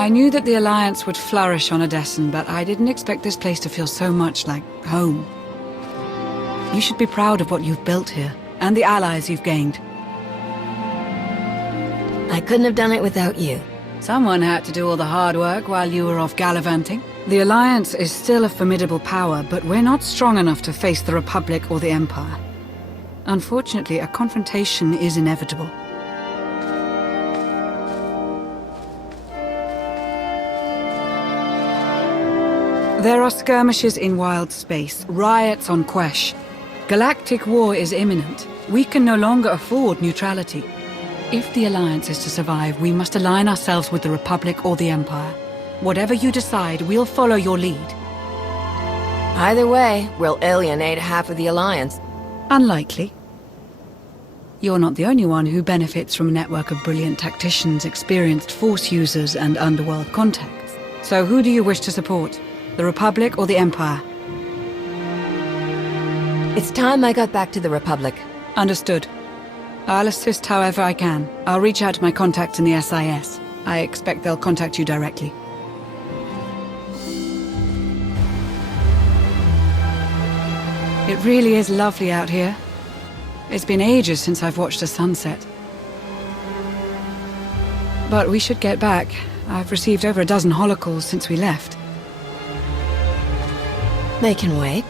I knew that the Alliance would flourish on Odessen, but I didn't expect this place to feel so much like home. You should be proud of what you've built here, and the allies you've gained. I couldn't have done it without you. Someone had to do all the hard work while you were off gallivanting. The Alliance is still a formidable power, but we're not strong enough to face the Republic or the Empire. Unfortunately, a confrontation is inevitable. There are skirmishes in wild space, riots on Quesh. Galactic war is imminent. We can no longer afford neutrality. If the Alliance is to survive, we must align ourselves with the Republic or the Empire. Whatever you decide, we'll follow your lead. Either way, we'll alienate half of the Alliance. Unlikely. You're not the only one who benefits from a network of brilliant tacticians, experienced Force users, and underworld contacts. So who do you wish to support? The Republic or the Empire? It's time I got back to the Republic. Understood. I'll assist however I can. I'll reach out to my contacts in the SIS. I expect they'll contact you directly. It really is lovely out here. It's been ages since I've watched a sunset. But we should get back. I've received over a dozen holocalls since we left. They can wait.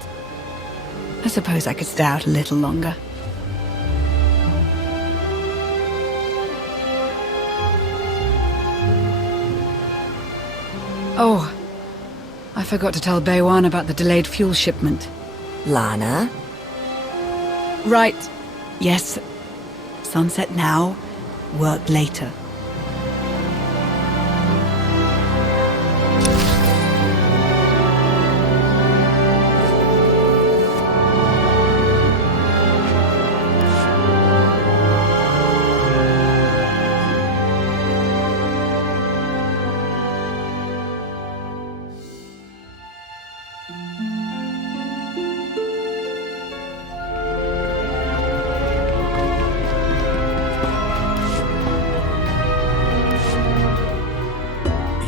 I suppose I could stay out a little longer. Oh, I forgot to tell Baywan about the delayed fuel shipment. Lana? Right. Yes. Sunset now, work later.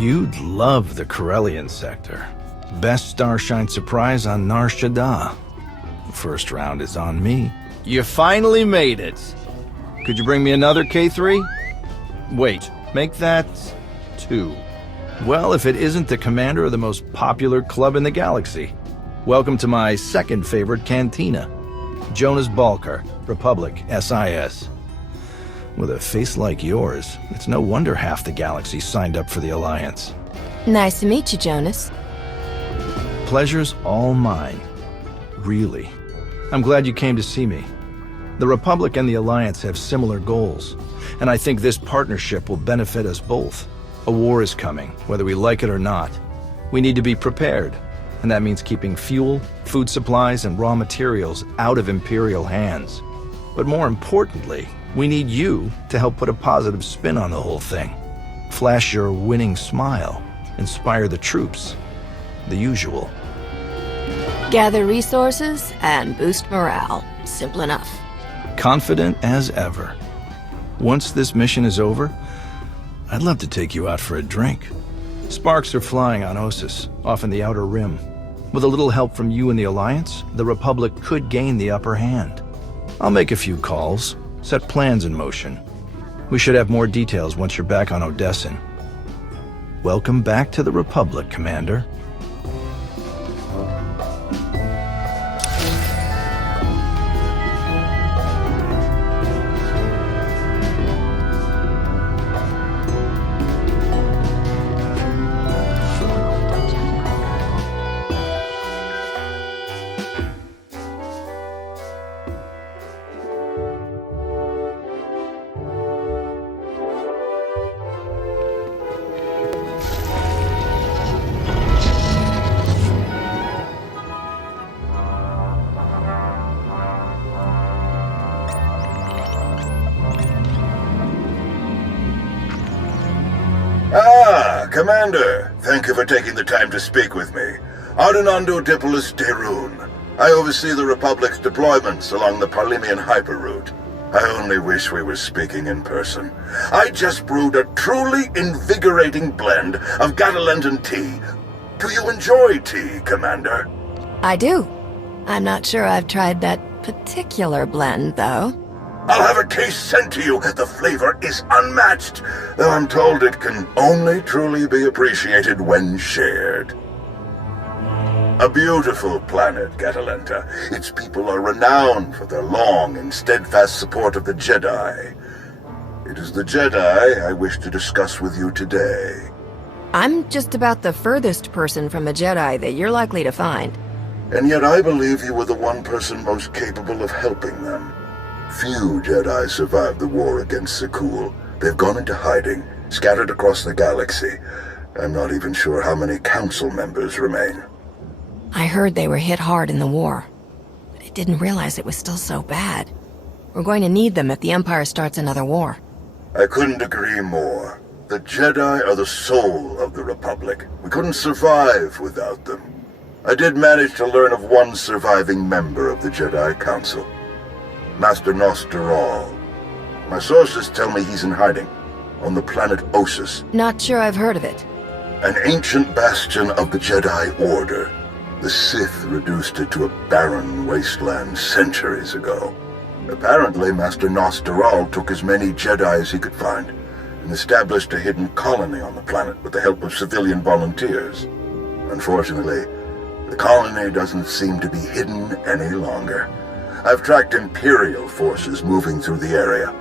You'd love the Corellian sector. Best Starshine surprise on Nar Shaddaa. First round is on me. You finally made it. Could you bring me another K3? Wait, make that 2. Well, if it isn't the commander of the most popular club in the galaxy. Welcome to my second favorite cantina. Jonas Balker, Republic, SIS. With a face like yours, it's no wonder half the galaxy signed up for the Alliance. Nice to meet you, Jonas. Pleasure's all mine. Really. I'm glad you came to see me. The Republic and the Alliance have similar goals, and I think this partnership will benefit us both. A war is coming, whether we like it or not. We need to be prepared, and that means keeping fuel, food supplies, and raw materials out of Imperial hands. But more importantly, we need you to help put a positive spin on the whole thing. Flash your winning smile. Inspire the troops. The usual. Gather resources and boost morale. Simple enough. Confident as ever. Once this mission is over, I'd love to take you out for a drink. Sparks are flying on Ossus, off in the Outer Rim. With a little help from you and the Alliance, the Republic could gain the upper hand. I'll make a few calls. Set plans in motion. We should have more details once you're back on Odessen. Welcome back to the Republic, Commander. Commander, thank you for taking the time to speak with me. Ardenando Dipolis Derun. I oversee the Republic's deployments along the Parlimian hyperroute. I only wish we were speaking in person. I just brewed a truly invigorating blend of Catalentan tea. Do you enjoy tea, Commander? I do. I'm not sure I've tried that particular blend, though. I'll have a case sent to you. The flavor is unmatched, though I'm told it can only truly be appreciated when shared. A beautiful planet, Catalenta. Its people are renowned for their long and steadfast support of the Jedi. It is the Jedi I wish to discuss with you today. I'm just about the furthest person from a Jedi that you're likely to find. And yet I believe you were the one person most capable of helping them. Few Jedi survived the war against Sekul. They've gone into hiding, scattered across the galaxy. I'm not even sure how many council members remain. I heard they were hit hard in the war, but I didn't realize it was still so bad. We're going to need them if the Empire starts another war. I couldn't agree more. The Jedi are the soul of the Republic. We couldn't survive without them. I did manage to learn of one surviving member of the Jedi Council. Master Nosteral. My sources tell me he's in hiding, on the planet Ossus. Not sure I've heard of it. An ancient bastion of the Jedi Order. The Sith reduced it to a barren wasteland centuries ago. Apparently, Master Nosteral took as many Jedi as he could find, and established a hidden colony on the planet with the help of civilian volunteers. Unfortunately, the colony doesn't seem to be hidden any longer. I've tracked Imperial forces moving through the area.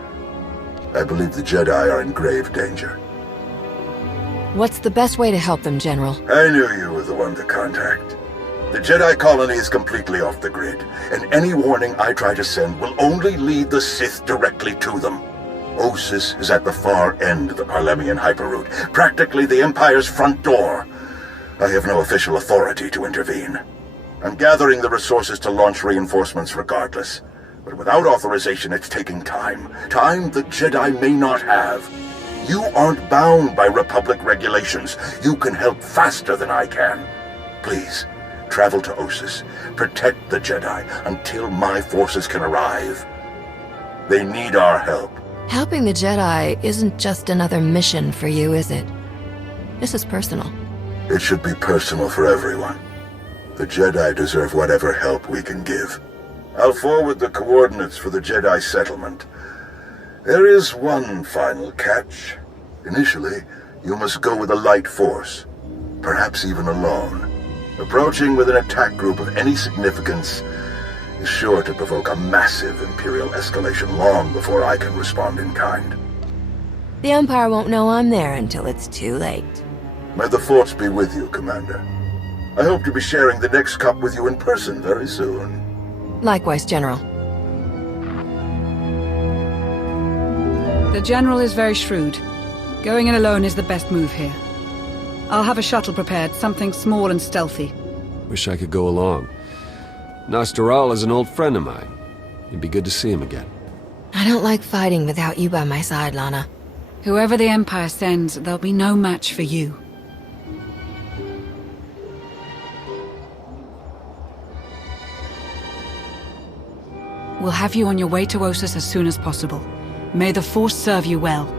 I believe the Jedi are in grave danger. What's the best way to help them, General? I knew you were the one to contact. The Jedi colony is completely off the grid, and any warning I try to send will only lead the Sith directly to them. Ossus is at the far end of the Parlemian hyperroute, practically the Empire's front door. I have no official authority to intervene. I'm gathering the resources to launch reinforcements regardless. But without authorization, it's taking time. Time the Jedi may not have. You aren't bound by Republic regulations. You can help faster than I can. Please, travel to Ossus. Protect the Jedi until my forces can arrive. They need our help. Helping the Jedi isn't just another mission for you, is it? This is personal. It should be personal for everyone. The Jedi deserve whatever help we can give. I'll forward the coordinates for the Jedi settlement. There is one final catch. Initially, you must go with a light force, perhaps even alone. Approaching with an attack group of any significance is sure to provoke a massive Imperial escalation long before I can respond in kind. The Empire won't know I'm there until it's too late. May the Force be with you, Commander. I hope to be sharing the next cup with you in person very soon. Likewise, General. The General is very shrewd. Going in alone is the best move here. I'll have a shuttle prepared, something small and stealthy. Wish I could go along. Nosteral is an old friend of mine. It'd be good to see him again. I don't like fighting without you by my side, Lana. Whoever the Empire sends, there'll be no match for you. We'll have you on your way to Ossus as soon as possible. May the Force serve you well.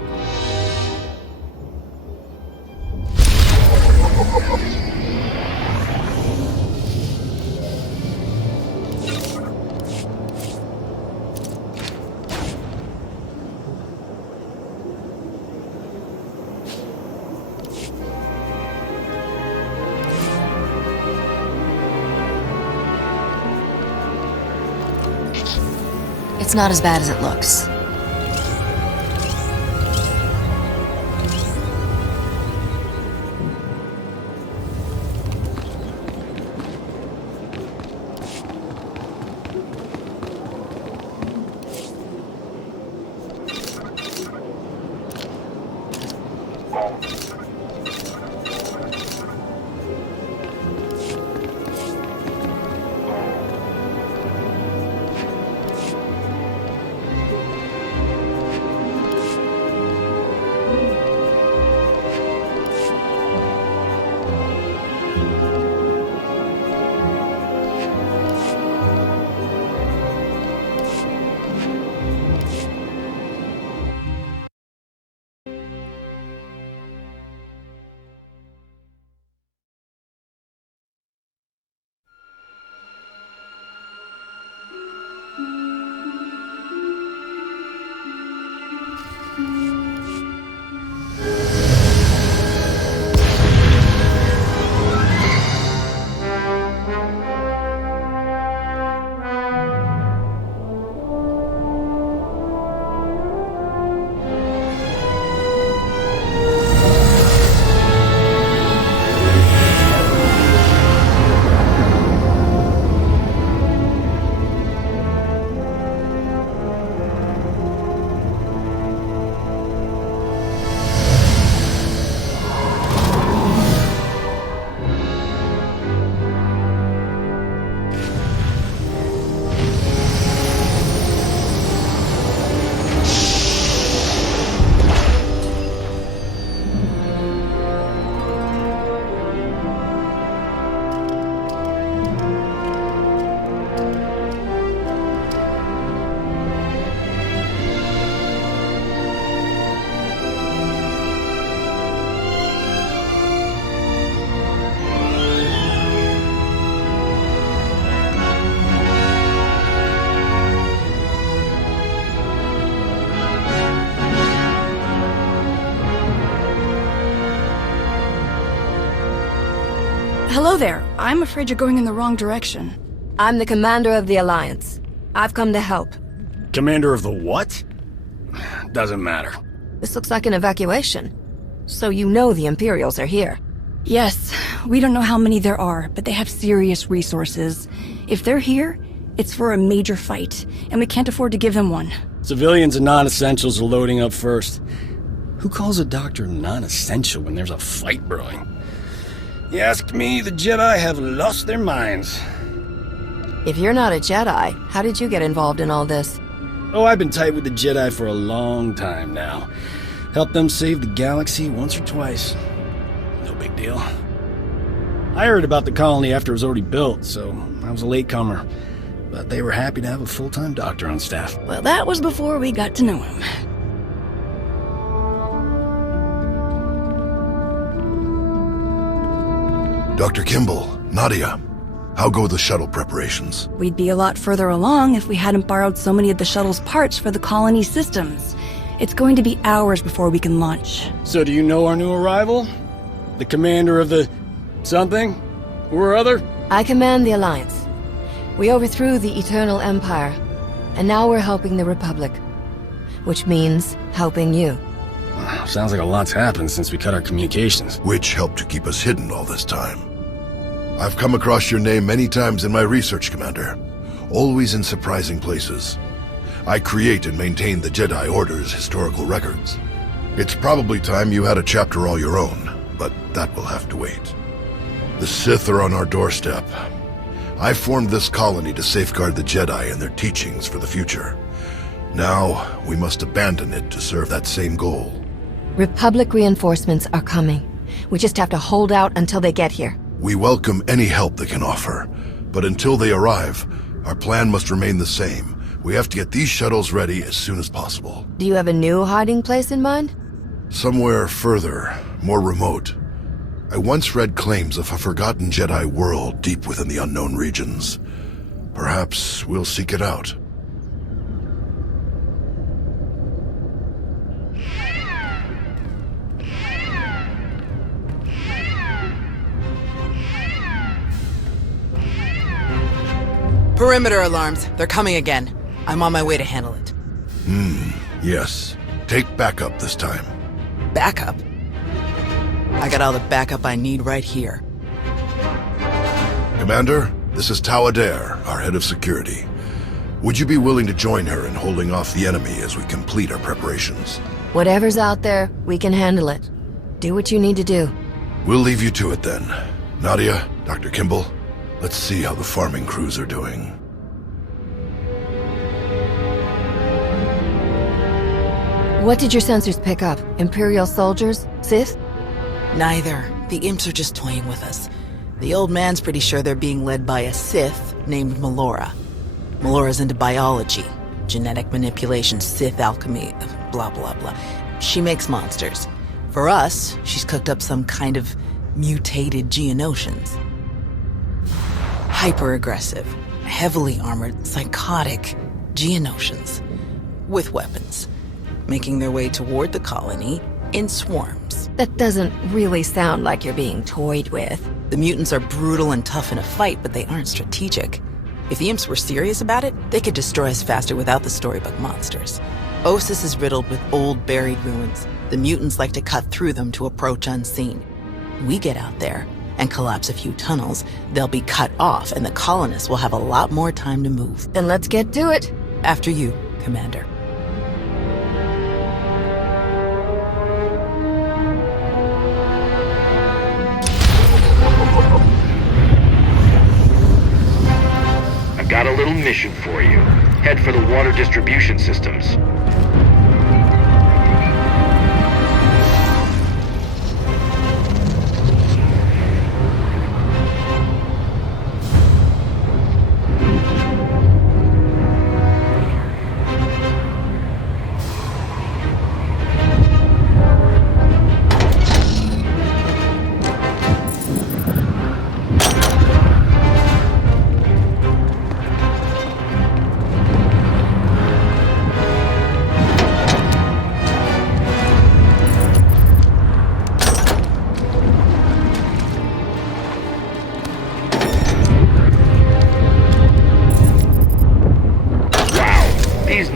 It's not as bad as it looks. Hello there. I'm afraid you're going in the wrong direction. I'm the commander of the Alliance. I've come to help. Commander of the what? Doesn't matter. This looks like an evacuation. So you know the Imperials are here. Yes, we don't know how many there are, but they have serious resources. If they're here, it's for a major fight, and we can't afford to give them one. Civilians and non-essentials are loading up first. Who calls a doctor non-essential when there's a fight brewing? You ask me, the Jedi have lost their minds. If you're not a Jedi, how did you get involved in all this? Oh, I've been tight with the Jedi for a long time now. Helped them save the galaxy once or twice. No big deal. I heard about the colony after it was already built, so I was a latecomer. But they were happy to have a full-time doctor on staff. Well, that was before we got to know him. Dr. Kimball, Nadia, how go the shuttle preparations? We'd be a lot further along if we hadn't borrowed so many of the shuttle's parts for the colony systems. It's going to be hours before we can launch. So do you know our new arrival? The commander of the... something? Or other? I command the Alliance. We overthrew the Eternal Empire, and now we're helping the Republic. Which means helping you. Sounds like a lot's happened since we cut our communications. Which helped to keep us hidden all this time. I've come across your name many times in my research, Commander. Always in surprising places. I create and maintain the Jedi Order's historical records. It's probably time you had a chapter all your own, but that will have to wait. The Sith are on our doorstep. I formed this colony to safeguard the Jedi and their teachings for the future. Now, we must abandon it to serve that same goal. Republic reinforcements are coming. We just have to hold out until they get here. We welcome any help they can offer, but until they arrive, our plan must remain the same. We have to get these shuttles ready as soon as possible. Do you have a new hiding place in mind? Somewhere further, more remote. I once read claims of a forgotten Jedi world deep within the unknown regions. Perhaps we'll seek it out. Perimeter alarms. They're coming again. I'm on my way to handle it. Yes. Take backup this time. Backup? I got all the backup I need right here. Commander, this is Tau Adair, our head of security. Would you be willing to join her in holding off the enemy as we complete our preparations? Whatever's out there, we can handle it. Do what you need to do. We'll leave you to it then. Nadia, Dr. Kimball, let's see how the farming crews are doing. What did your sensors pick up? Imperial soldiers? Sith? Neither. The imps are just toying with us. The old man's pretty sure they're being led by a Sith named Melora. Melora's into biology, genetic manipulation, Sith alchemy, blah blah blah. She makes monsters. For us, she's cooked up some kind of mutated Geonosians. Hyper-aggressive, heavily armored, psychotic Geonosians. With weapons. Making their way toward the colony in swarms. That doesn't really sound like you're being toyed with. The mutants are brutal and tough in a fight, but they aren't strategic. If the imps were serious about it, they could destroy us faster without the storybook monsters. Ossus is riddled with old, buried ruins. The mutants like to cut through them to approach unseen. We get out there and collapse a few tunnels, they'll be cut off, and the colonists will have a lot more time to move. Then let's get to it. After you, Commander. Got a little mission for you. Head for the water distribution systems.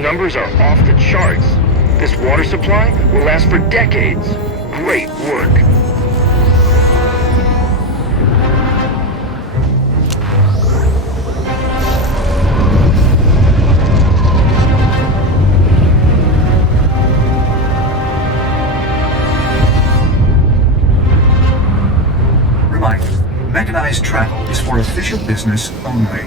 numbers are off the charts. This water supply will last for decades. Great work. Reminder, mechanized travel is for official business only.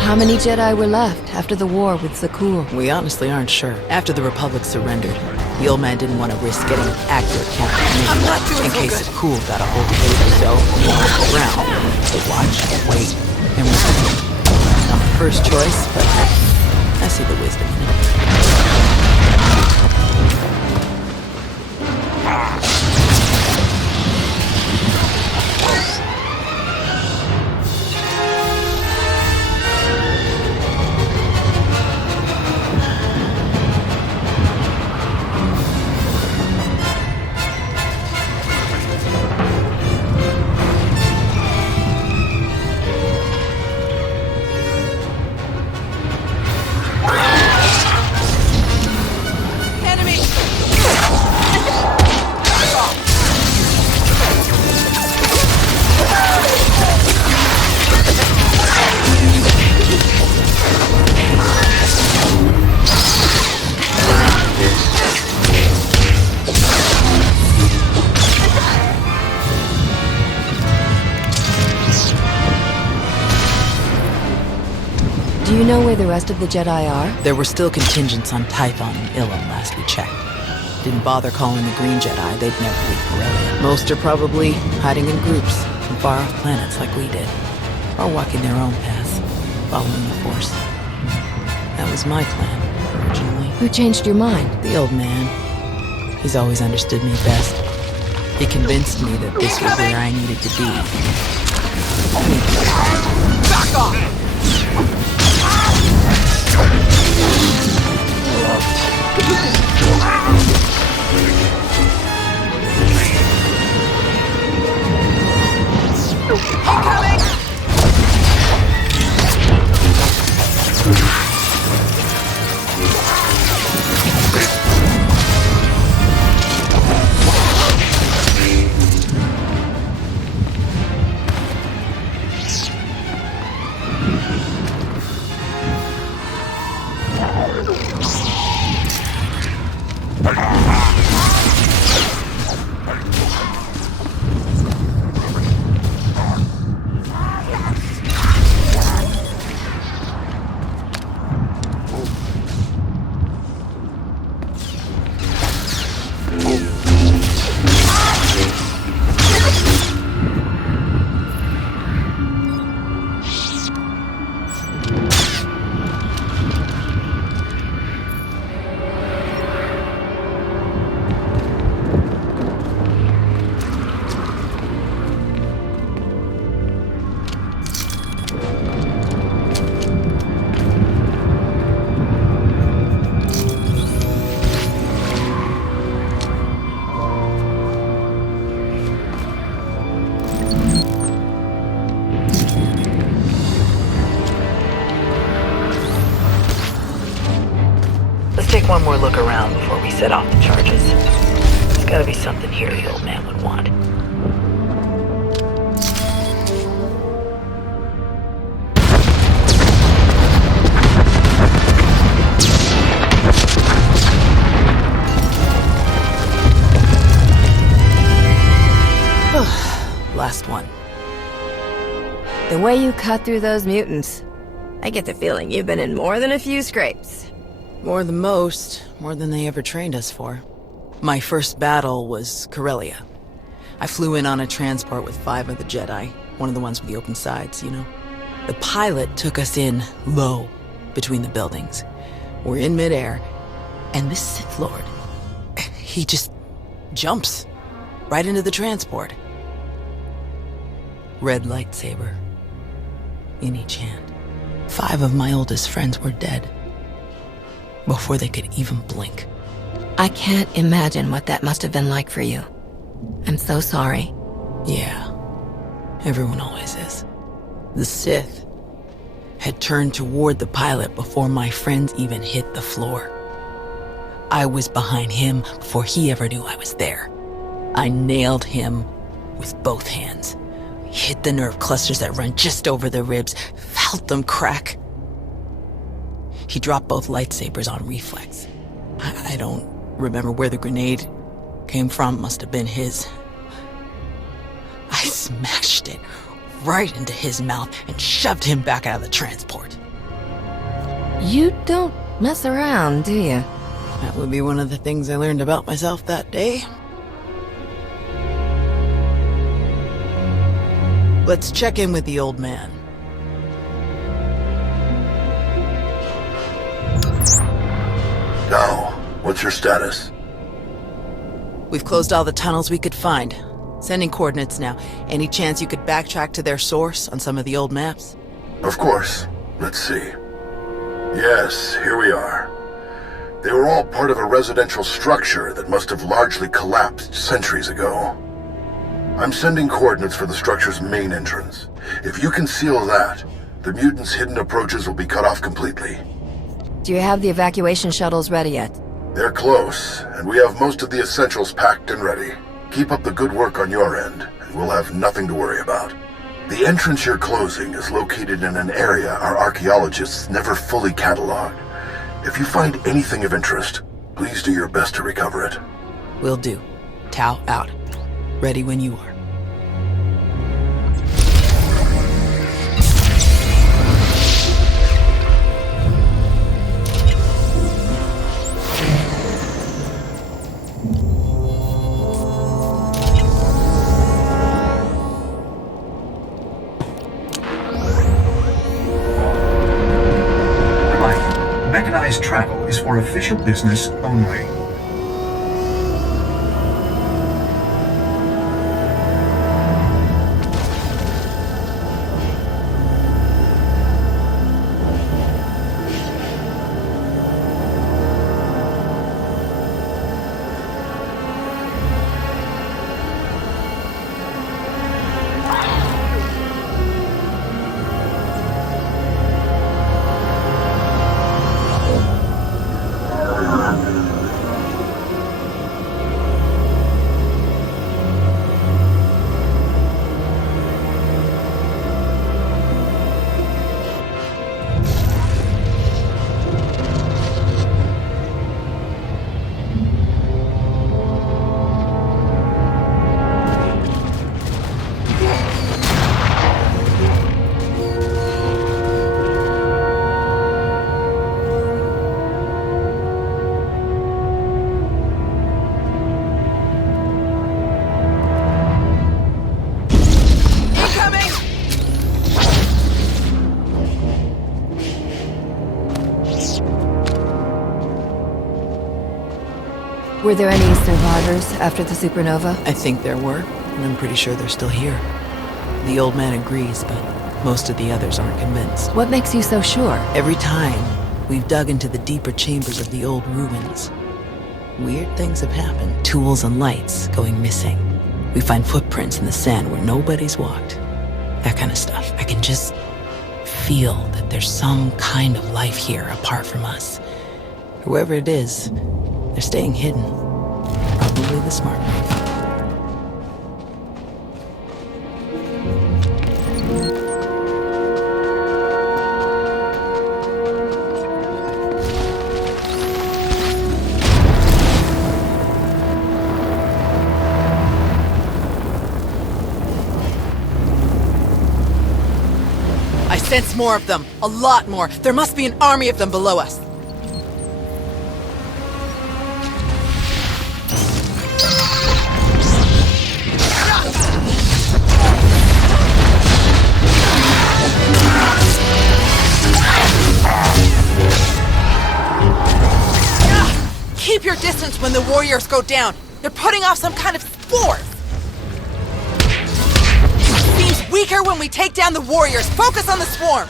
How many Jedi were left after the war with Zakuul? We honestly aren't sure. After the Republic surrendered, the old man didn't want to risk getting an accurate count in case Zakuul got a hold of it, so he wanted around to watch, wait, and wait. Not my first choice, but I see the wisdom in it. Do you know where the rest of the Jedi are? There were still contingents on Tython and Ilum last we checked. Didn't bother calling the Green Jedi, they'd never leave Corellia. Most are probably hiding in groups on far-off planets like we did. Or walking their own paths, following the Force. That was my plan, originally. Who changed your mind? The old man. He's always understood me best. He convinced me that this was where I needed to be. Back off! take one more look around before we set off the charges. There's gotta be something here the old man would want. Last one. The way you cut through those mutants, I get the feeling you've been in more than a few scrapes. More than most, more than they ever trained us for. My first battle was Corellia. I flew in on a transport with 5 of the Jedi, one of the ones with the open sides, you know. The pilot took us in low, between the buildings. We're in midair, and this Sith Lord, he just jumps right into the transport. Red lightsaber in each hand. 5 of my oldest friends were dead before they could even blink. I can't imagine what that must have been like for you. I'm so sorry. Yeah, everyone always is. The Sith had turned toward the pilot before my friends even hit the floor. I was behind him before he ever knew I was there. I nailed him with both hands. Hit the nerve clusters that run just over the ribs, felt them crack. He dropped both lightsabers on reflex. I don't remember where the grenade came from, must have been his. I smashed it right into his mouth and shoved him back out of the transport. You don't mess around, do you? That would be one of the things I learned about myself that day. Let's check in with the old man. Now, what's your status? We've closed all the tunnels we could find. Sending coordinates now. Any chance you could backtrack to their source on some of the old maps? Of course. Let's see. Yes, here we are. They were all part of a residential structure that must have largely collapsed centuries ago. I'm sending coordinates for the structure's main entrance. If you can seal that, the mutants' hidden approaches will be cut off completely. Do you have the evacuation shuttles ready yet? They're close, and we have most of the essentials packed and ready. Keep up the good work on your end, and we'll have nothing to worry about. The entrance you're closing is located in an area our archaeologists never fully cataloged. If you find anything of interest, please do your best to recover it. Will do. Tau out. Ready when you are. Reminder, mechanized travel is for official business only. Were there any survivors after the supernova? I think there were, and I'm pretty sure they're still here. The old man agrees, but most of the others aren't convinced. What makes you so sure? Every time we've dug into the deeper chambers of the old ruins, weird things have happened. Tools and lights going missing. We find footprints in the sand where nobody's walked. That kind of stuff. I can just feel that there's some kind of life here apart from us. Whoever it is, they're staying hidden. Probably the smart move. I sense more of them. A lot more. There must be an army of them below us. Keep your distance when the warriors go down. They're putting off some kind of spore. Seems weaker when we take down the warriors. Focus on the swarm.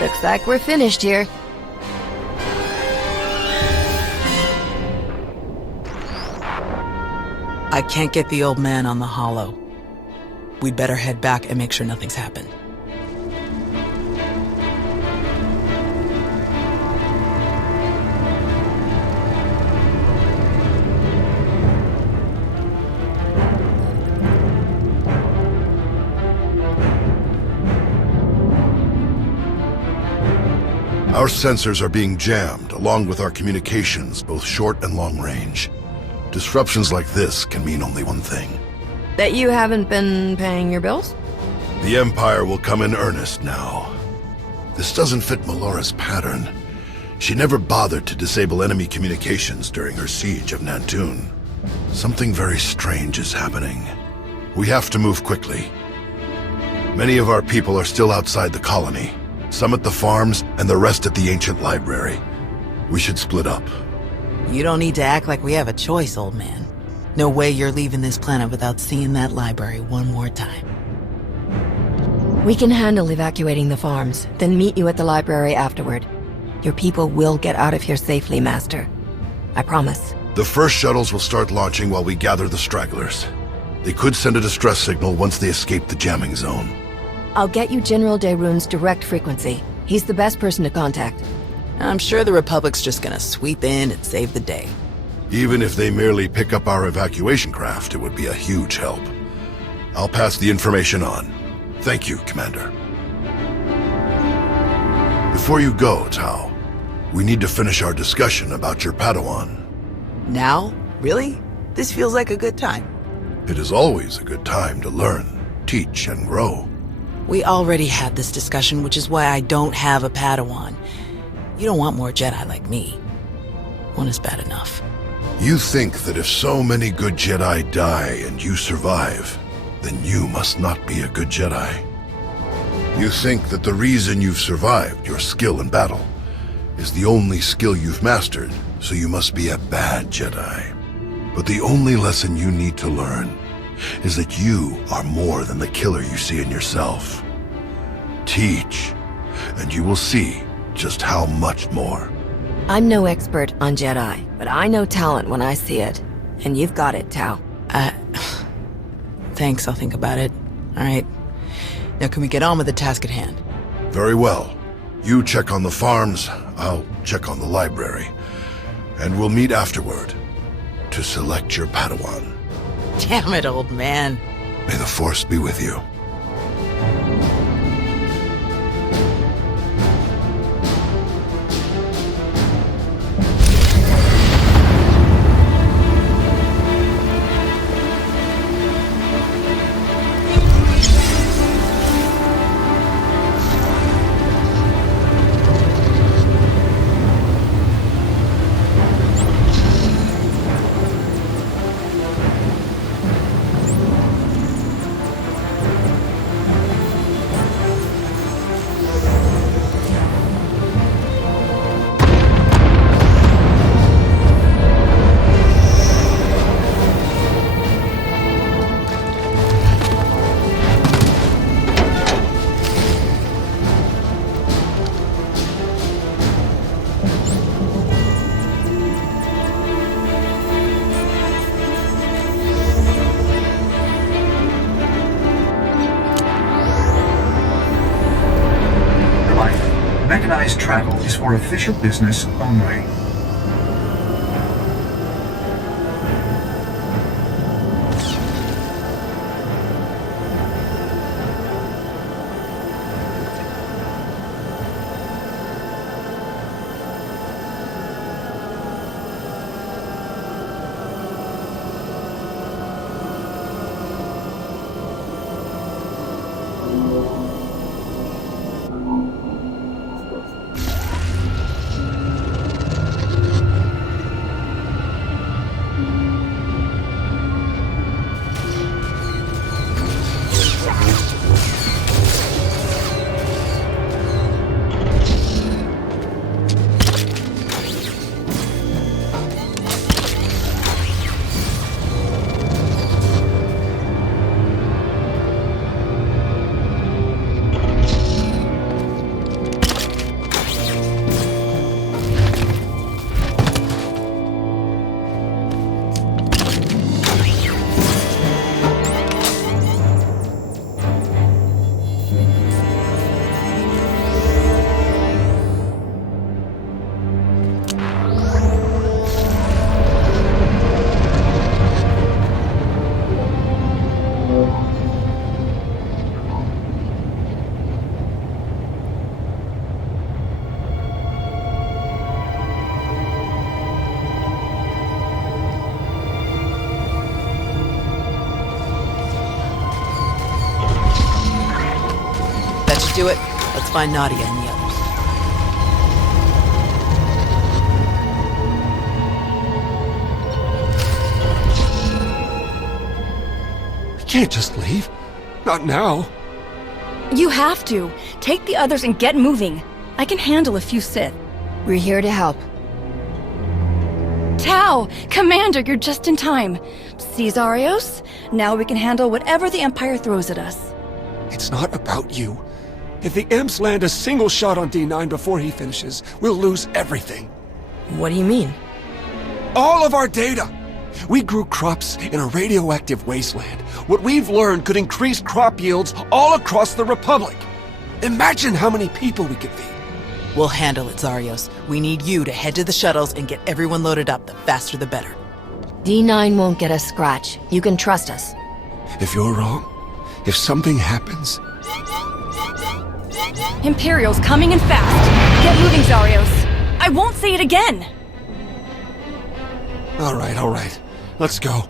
Looks like we're finished here. I can't get the old man on the hollow. We'd better head back and make sure nothing's happened. Our sensors are being jammed, along with our communications, both short and long range. Disruptions like this can mean only one thing. That you haven't been paying your bills? The Empire will come in earnest now. This doesn't fit Melora's pattern. She never bothered to disable enemy communications during her siege of Nantoon. Something very strange is happening. We have to move quickly. Many of our people are still outside the colony. Some at the farms, and the rest at the ancient library. We should split up. You don't need to act like we have a choice, old man. No way you're leaving this planet without seeing that library one more time. We can handle evacuating the farms, then meet you at the library afterward. Your people will get out of here safely, Master. I promise. The first shuttles will start launching while we gather the stragglers. They could send a distress signal once they escape the jamming zone. I'll get you General Daeroon's direct frequency. He's the best person to contact. I'm sure the Republic's just gonna sweep in and save the day. Even if they merely pick up our evacuation craft, it would be a huge help. I'll pass the information on. Thank you, Commander. Before you go, Tao, we need to finish our discussion about your Padawan. Now? Really? This feels like a good time. It is always a good time to learn, teach, and grow. We already had this discussion, which is why I don't have a Padawan. You don't want more Jedi like me. One is bad enough. You think that if so many good Jedi die and you survive, then you must not be a good Jedi. You think that the reason you've survived, your skill in battle, is the only skill you've mastered, so you must be a bad Jedi. But the only lesson you need to learn is that you are more than the killer you see in yourself. Teach, and you will see just how much more. I'm no expert on Jedi, but I know talent when I see it. And you've got it, Tao. Thanks, I'll think about it. Alright. Now can we get on with the task at hand? Very well. You check on the farms, I'll check on the library. And we'll meet afterward to select your Padawan. Damn it, old man. May the Force be with you. Mechanized travel is for official business only. Do it. Let's find Nadia and the others. We can't just leave. Not now. You have to. Take the others and get moving. I can handle a few Sith. We're here to help. Tau! Commander, you're just in time. See, Zarios? Now we can handle whatever the Empire throws at us. It's not about you. If the Imps land a single shot on D9 before he finishes, we'll lose everything. What do you mean? All of our data! We grew crops in a radioactive wasteland. What we've learned could increase crop yields all across the Republic. Imagine how many people we could feed. We'll handle it, Zarios. We need you to head to the shuttles and get everyone loaded up. The faster the better. D9 won't get a scratch. You can trust us. If you're wrong, if something happens... Imperials coming in fast. Get moving, Zarios. I won't say it again. All right. Let's go.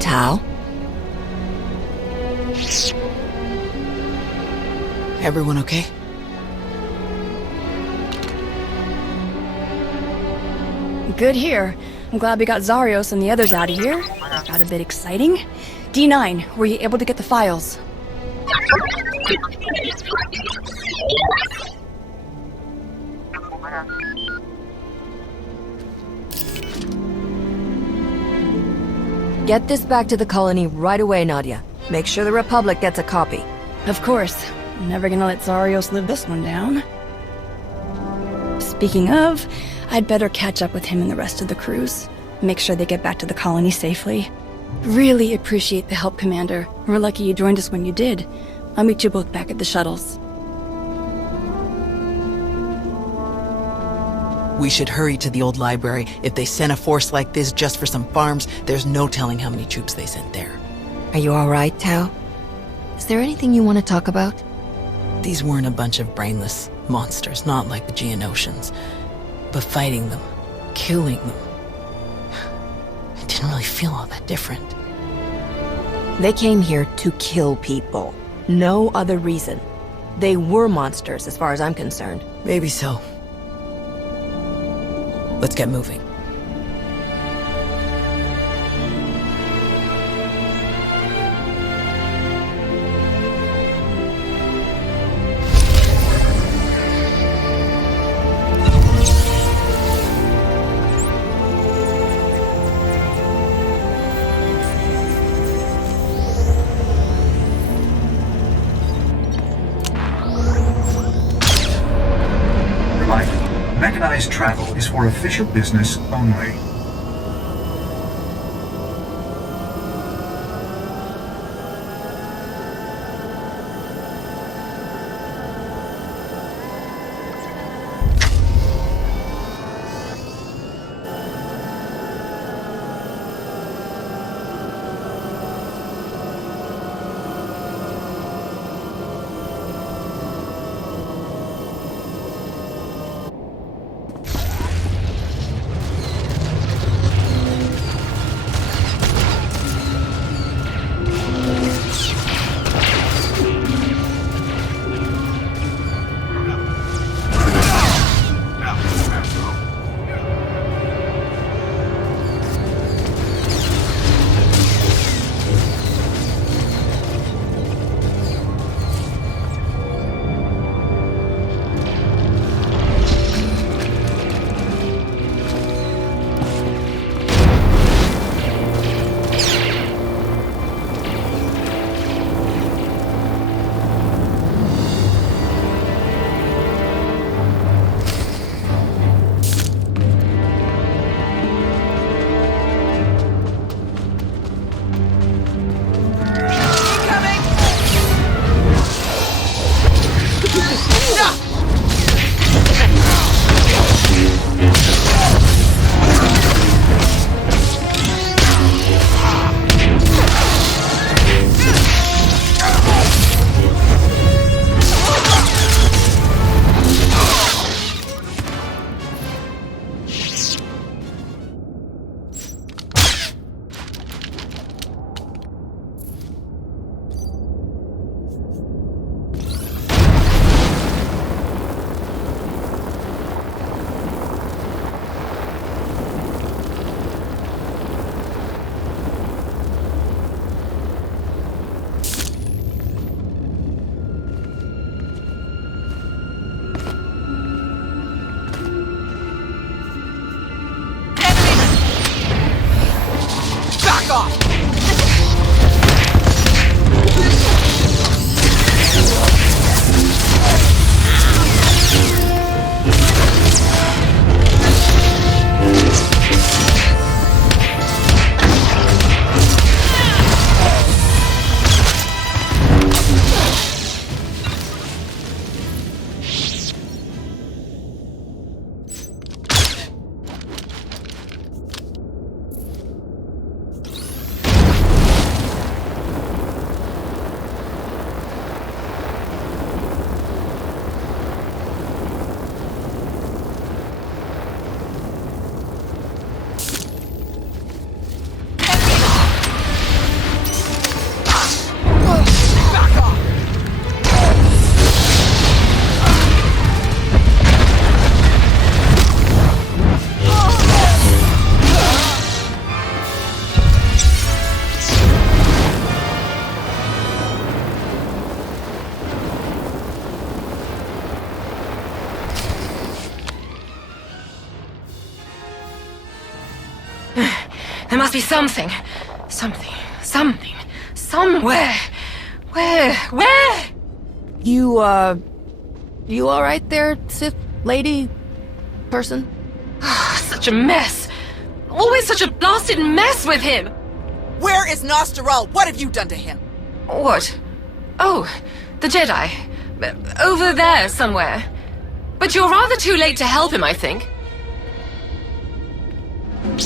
Tau? Everyone okay? Good here. I'm glad we got Zarios and the others out of here. Got a bit exciting. D9, were you able to get the files? Get this back to the colony right away, Nadia. Make sure the Republic gets a copy. Of course. I'm never gonna let Zarios live this one down. Speaking of, I'd better catch up with him and the rest of the crews. make sure they get back to the colony safely. Really appreciate the help, Commander. We're lucky you joined us when you did. I'll meet you both back at the shuttles. We should hurry to the old library. If they sent a force like this just for some farms, there's no telling how many troops they sent there. Are you alright, Tao? Is there anything you want to talk about? These weren't a bunch of brainless monsters, not like the Geonosians. But fighting them, killing them, it didn't really feel all that different. They came here to kill people. No other reason. They were monsters, as far as I'm concerned. Maybe so. Let's get moving. Mechanized travel is for official business only. There must be something. Something. Somewhere. Where? You alright there, Sith lady? Person? Such a mess. always such a blasted mess with him. Where is Nosteral? What have you done to him? What? Oh, the Jedi. Over there somewhere. But you're rather too late to help him, I think.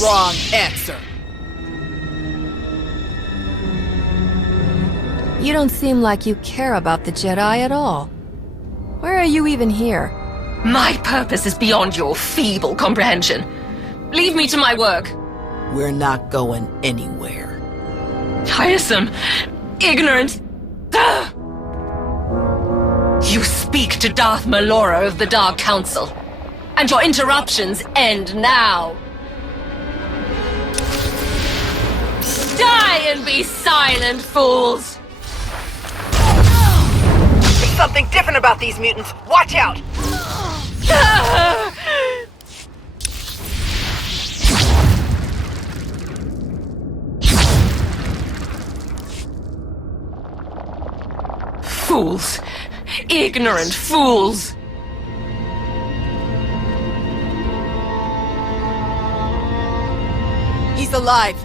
Wrong answer. You don't seem like you care about the Jedi at all. Why are you even here? My purpose is beyond your feeble comprehension. Leave me to my work. We're not going anywhere. Tiresome. Ignorant. Ugh. You speak to Darth Malora of the Dark Council. And your interruptions end now. Die and be silent, fools! There's something different about these mutants. Watch out! Fools. Ignorant fools. He's alive.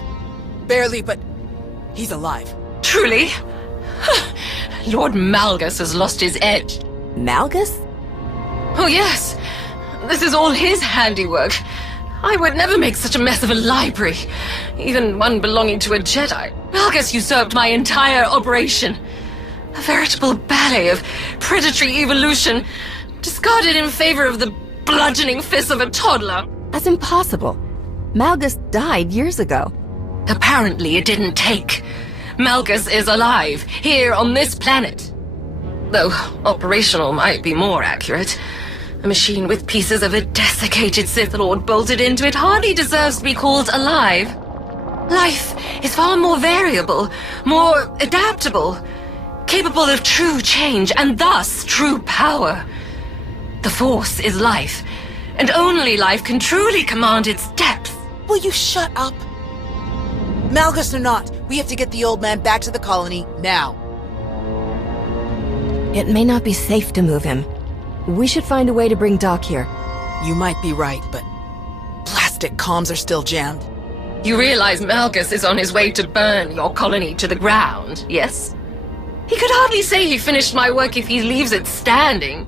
Barely, but he's alive. Truly? Lord Malgus has lost his edge. Malgus? Oh yes. This is all his handiwork. I would never make such a mess of a library. Even one belonging to a Jedi. Malgus usurped my entire operation. A veritable ballet of predatory evolution, discarded in favor of the bludgeoning fists of a toddler. That's impossible. Malgus died years ago. Apparently it didn't take. Malgus is alive, here on this planet. Though operational might be more accurate. A machine with pieces of a desiccated Sith Lord bolted into it hardly deserves to be called alive. Life is far more variable, more adaptable, capable of true change, and thus true power. The Force is life, and only life can truly command its depth. Will you shut up? Malgus or not, we have to get the old man back to the colony now. It may not be safe to move him. We should find a way to bring Doc here. You might be right, but plastic comms are still jammed. You realize Malgus is on his way to burn your colony to the ground, yes? He could hardly say he finished my work if he leaves it standing.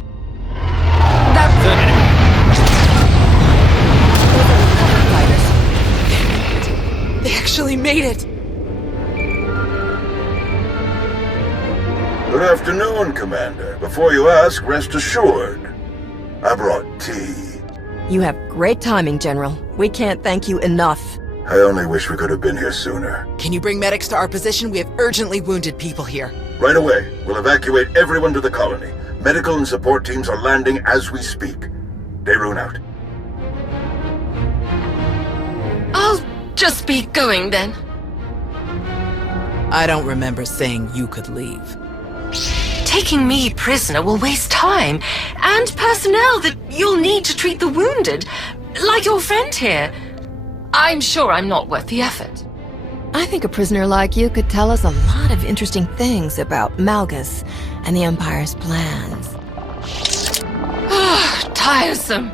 They actually made it! Good afternoon, Commander. Before you ask, rest assured. I brought tea. You have great timing, General. We can't thank you enough. I only wish we could have been here sooner. Can you bring medics to our position? We have urgently wounded people here. Right away. We'll evacuate everyone to the colony. Medical and support teams are landing as we speak. Daerun out. I'll just be going then. I don't remember saying you could leave. Taking me prisoner will waste time and personnel that you'll need to treat the wounded, like your friend here. I'm sure I'm not worth the effort. I think a prisoner like you could tell us a lot of interesting things about Malgus and the Empire's plans. Tiresome.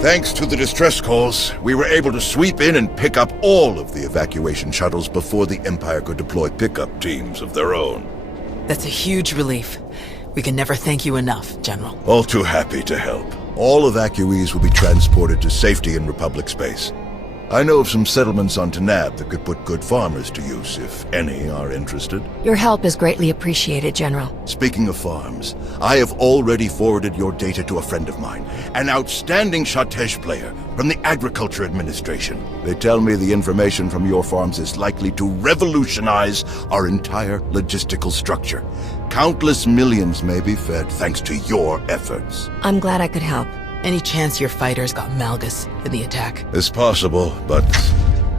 Thanks to the distress calls, we were able to sweep in and pick up all of the evacuation shuttles before the Empire could deploy pickup teams of their own. That's a huge relief. We can never thank you enough, General. All too happy to help. All evacuees will be transported to safety in Republic space. I know of some settlements on Tanab that could put good farmers to use, if any are interested. Your help is greatly appreciated, General. Speaking of farms, I have already forwarded your data to a friend of mine, an outstanding Shatej player from the Agriculture Administration. They tell me the information from your farms is likely to revolutionize our entire logistical structure. Countless millions may be fed thanks to your efforts. I'm glad I could help. Any chance your fighters got Malgus in the attack? It's possible, but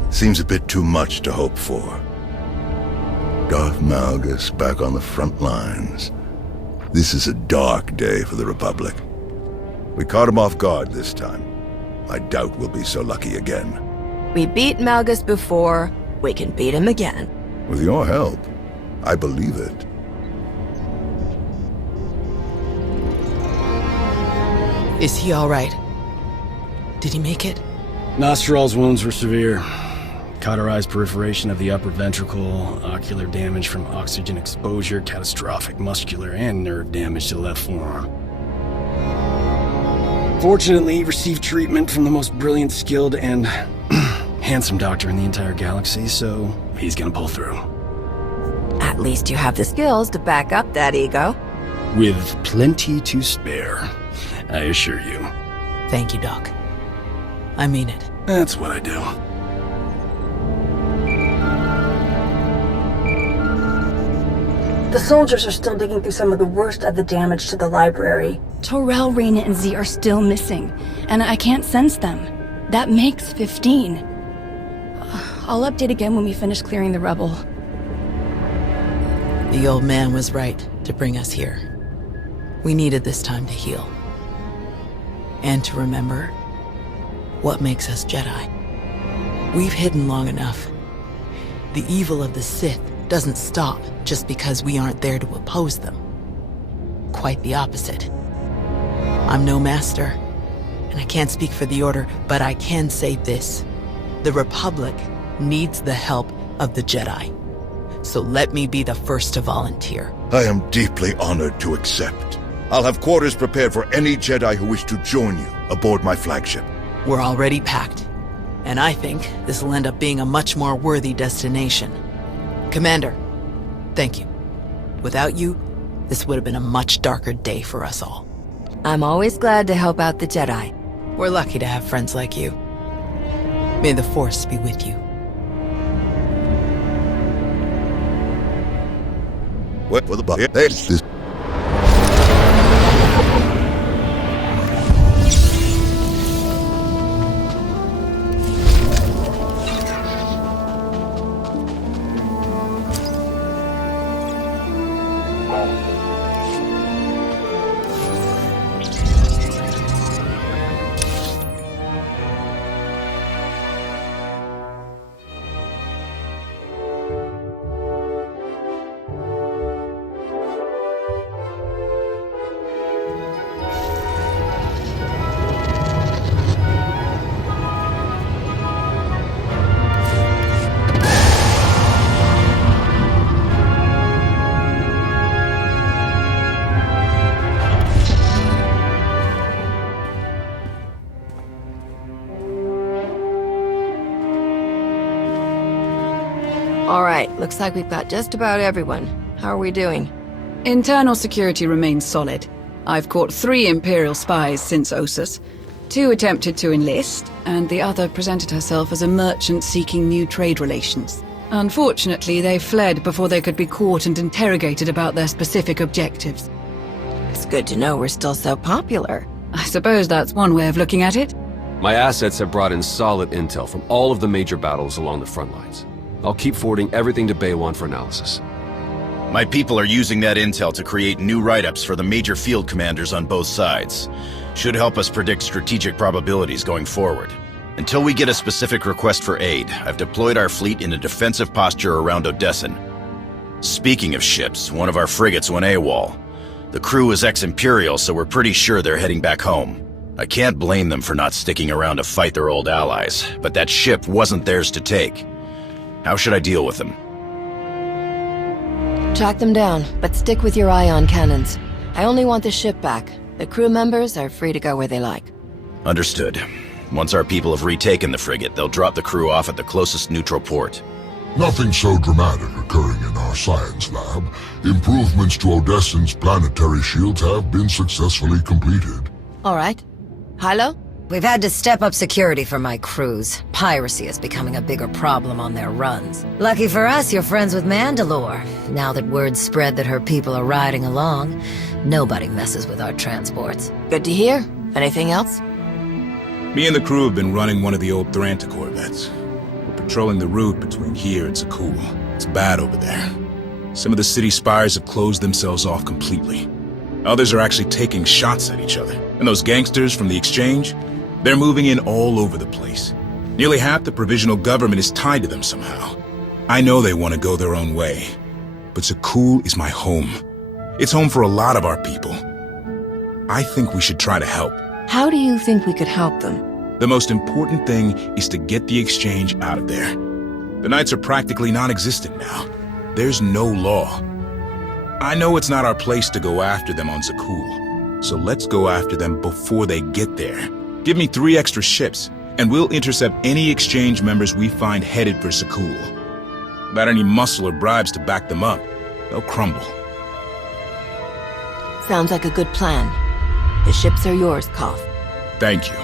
seems a bit too much to hope for. Darth Malgus back on the front lines. This is a dark day for the Republic. We caught him off guard this time. I doubt we'll be so lucky again. We beat Malgus before. we can beat him again. With your help, I believe it. Is he all right? Did he make it? Nostral's wounds were severe. Cauterized perforation of the upper ventricle, ocular damage from oxygen exposure, catastrophic muscular and nerve damage to the left forearm. Fortunately, he received treatment from the most brilliant, skilled, and handsome doctor in the entire galaxy, so he's gonna pull through. At least you have the skills to back up that ego. With plenty to spare, I assure you. Thank you, Doc. I mean it. That's what I do. The soldiers are still digging through some of the worst of the damage to the library. Torel, Reyna, and Z are still missing, and I can't sense them. That makes 15. I'll update again when we finish clearing the rubble. The old man was right to bring us here. We needed this time to heal. And to remember what makes us Jedi. We've hidden long enough. The evil of the Sith doesn't stop just because we aren't there to oppose them. Quite the opposite. I'm no master, and I can't speak for the Order, but I can say this. The Republic needs the help of the Jedi. So let me be the first to volunteer. I am deeply honored to accept. I'll have quarters prepared for any Jedi who wish to join you aboard my flagship. We're already packed, and I think this will end up being a much more worthy destination. Commander, thank you. Without you, this would have been a much darker day for us all. I'm always glad to help out the Jedi. We're lucky to have friends like you. May the Force be with you. What for the buck? This. All right, looks like we've got just about everyone. How are we doing? Internal security remains solid. I've caught 3 Imperial spies since Ossus. 2 attempted to enlist, and the other presented herself as a merchant seeking new trade relations. Unfortunately, they fled before they could be caught and interrogated about their specific objectives. It's good to know we're still so popular. I suppose that's one way of looking at it. My assets have brought in solid intel from all of the major battles along the front lines. I'll keep forwarding everything to Baywan for analysis. My people are using that intel to create new write-ups for the major field commanders on both sides. Should help us predict strategic probabilities going forward. Until we get a specific request for aid, I've deployed our fleet in a defensive posture around Odessen. Speaking of ships, one of our frigates went AWOL. The crew is ex-Imperial, so we're pretty sure they're heading back home. I can't blame them for not sticking around to fight their old allies, but that ship wasn't theirs to take. How should I deal with them? Track them down, but stick with your ion cannons. I only want the ship back. The crew members are free to go where they like. Understood. Once our people have retaken the frigate, they'll drop the crew off at the closest neutral port. Nothing so dramatic occurring in our science lab. Improvements to Odessen's planetary shields have been successfully completed. All right. Hilo? We've had to step up security for my crews. Piracy is becoming a bigger problem on their runs. Lucky for us, you're friends with Mandalore. Now that word's spread that her people are riding along, nobody messes with our transports. Good to hear. Anything else? Me and the crew have been running one of the old Thranta corvettes. We're patrolling the route between here and Zakul. It's bad over there. Some of the city spires have closed themselves off completely. Others are actually taking shots at each other. And those gangsters from the exchange? They're moving in all over the place. Nearly half the provisional government is tied to them somehow. I know they want to go their own way, but Zakul is my home. It's home for a lot of our people. I think we should try to help. How do you think we could help them? The most important thing is to get the exchange out of there. The Knights are practically non-existent now. There's no law. I know it's not our place to go after them on Zakul, so let's go after them before they get there. Give me 3 extra ships, and we'll intercept any exchange members we find headed for Zakul. Without any muscle or bribes to back them up, they'll crumble. Sounds like a good plan. The ships are yours, Koth. Thank you.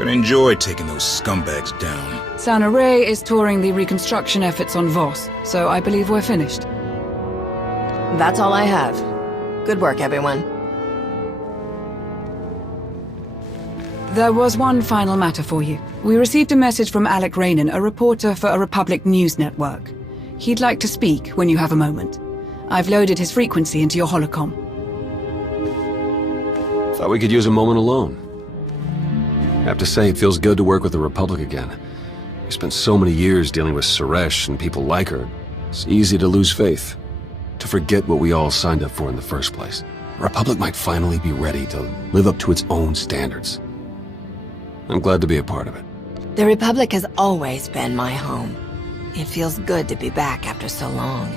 Gonna enjoy taking those scumbags down. Sana-Rae is touring the reconstruction efforts on Voss, so I believe we're finished. That's all I have. Good work, everyone. There was one final matter for you. We received a message from Alec Raynon, a reporter for a Republic news network. He'd like to speak when you have a moment. I've loaded his frequency into your holocom. Thought we could use a moment alone. I have to say, it feels good to work with the Republic again. We spent so many years dealing with Suresh and people like her. It's easy to lose faith, to forget what we all signed up for in the first place. The Republic might finally be ready to live up to its own standards. I'm glad to be a part of it. The Republic has always been my home. It feels good to be back after so long.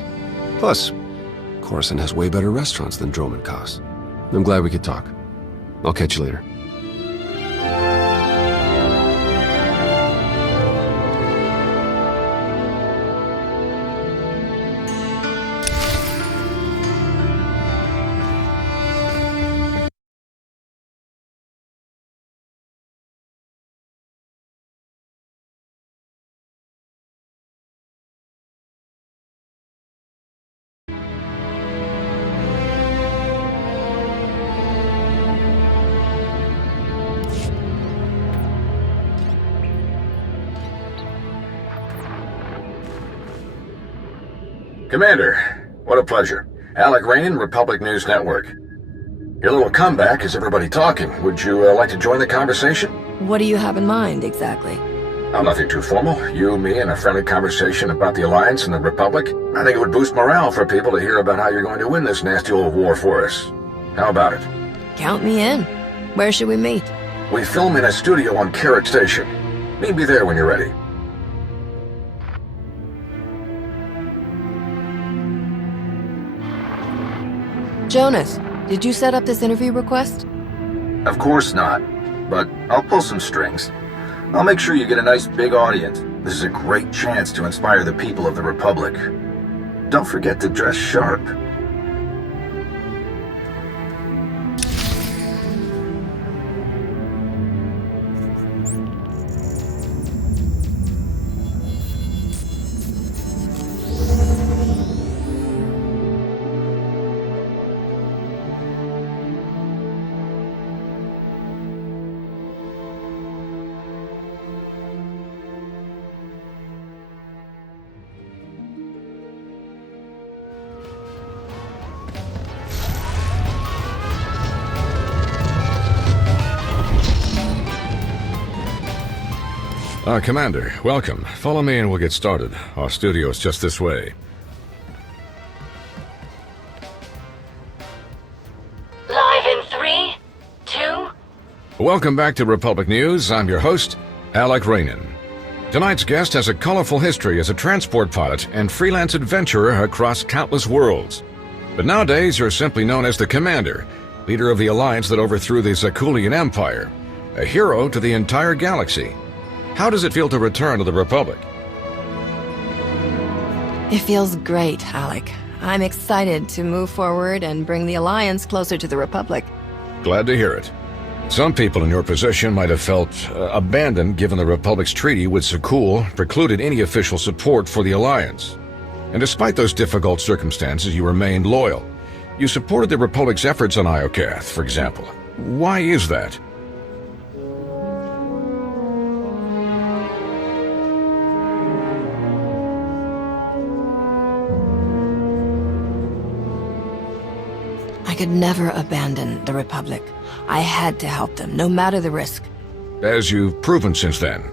Plus, Coruscant has way better restaurants than Droman Kos. I'm glad we could talk. I'll catch you later. Commander, what a pleasure. Alec Raynon, Republic News Network. Your little comeback is everybody talking. Would you like to join the conversation? What do you have in mind, exactly? Oh, nothing too formal. You, me, and a friendly conversation about the Alliance and the Republic. I think it would boost morale for people to hear about how you're going to win this nasty old war for us. How about it? Count me in. Where should we meet? We film in a studio on Carrot Station. Meet me there when you're ready. Jonas, did you set up this interview request? Of course not, but I'll pull some strings. I'll make sure you get a nice big audience. This is a great chance to inspire the people of the Republic. Don't forget to dress sharp. Commander, welcome. Follow me and we'll get started. Our studio is just this way. Live in 3, 2... Welcome back to Republic News. I'm your host, Alec Raynon. Tonight's guest has a colorful history as a transport pilot and freelance adventurer across countless worlds. But nowadays, you're simply known as the Commander, leader of the alliance that overthrew the Zakulian Empire, a hero to the entire galaxy. How does it feel to return to the Republic? It feels great, Alec. I'm excited to move forward and bring the Alliance closer to the Republic. Glad to hear it. Some people in your position might have felt abandoned given the Republic's treaty with Zakul precluded any official support for the Alliance. And despite those difficult circumstances, you remained loyal. You supported the Republic's efforts on Iokath, for example. Why is that? I could never abandon the Republic. I had to help them, no matter the risk. As you've proven since then.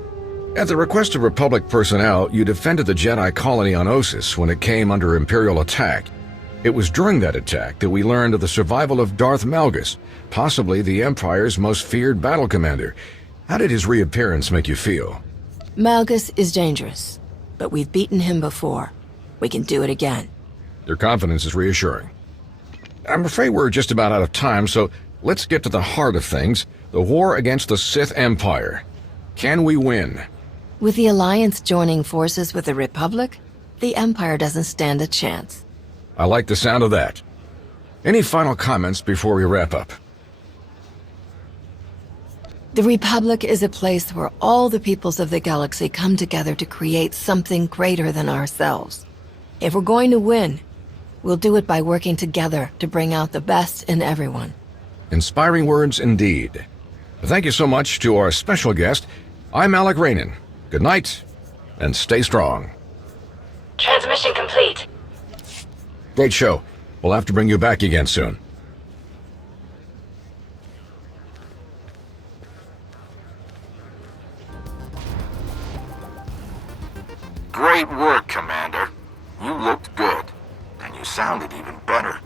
At the request of Republic personnel, you defended the Jedi colony on Ossus when it came under Imperial attack. It was during that attack that we learned of the survival of Darth Malgus, possibly the Empire's most feared battle commander. How did his reappearance make you feel? Malgus is dangerous, but we've beaten him before. We can do it again. Your confidence is reassuring. I'm afraid we're just about out of time, so let's get to the heart of things, the war against the Sith Empire. Can we win? With the Alliance joining forces with the Republic, the Empire doesn't stand a chance. I like the sound of that. Any final comments before we wrap up? The Republic is a place where all the peoples of the galaxy come together to create something greater than ourselves. If we're going to win, we'll do it by working together to bring out the best in everyone. Inspiring words indeed. Thank you so much to our special guest. I'm Alec Rainan. Good night, and stay strong. Transmission complete. Great show. We'll have to bring you back again soon. Great work, Commander. You looked good, and you sounded even better.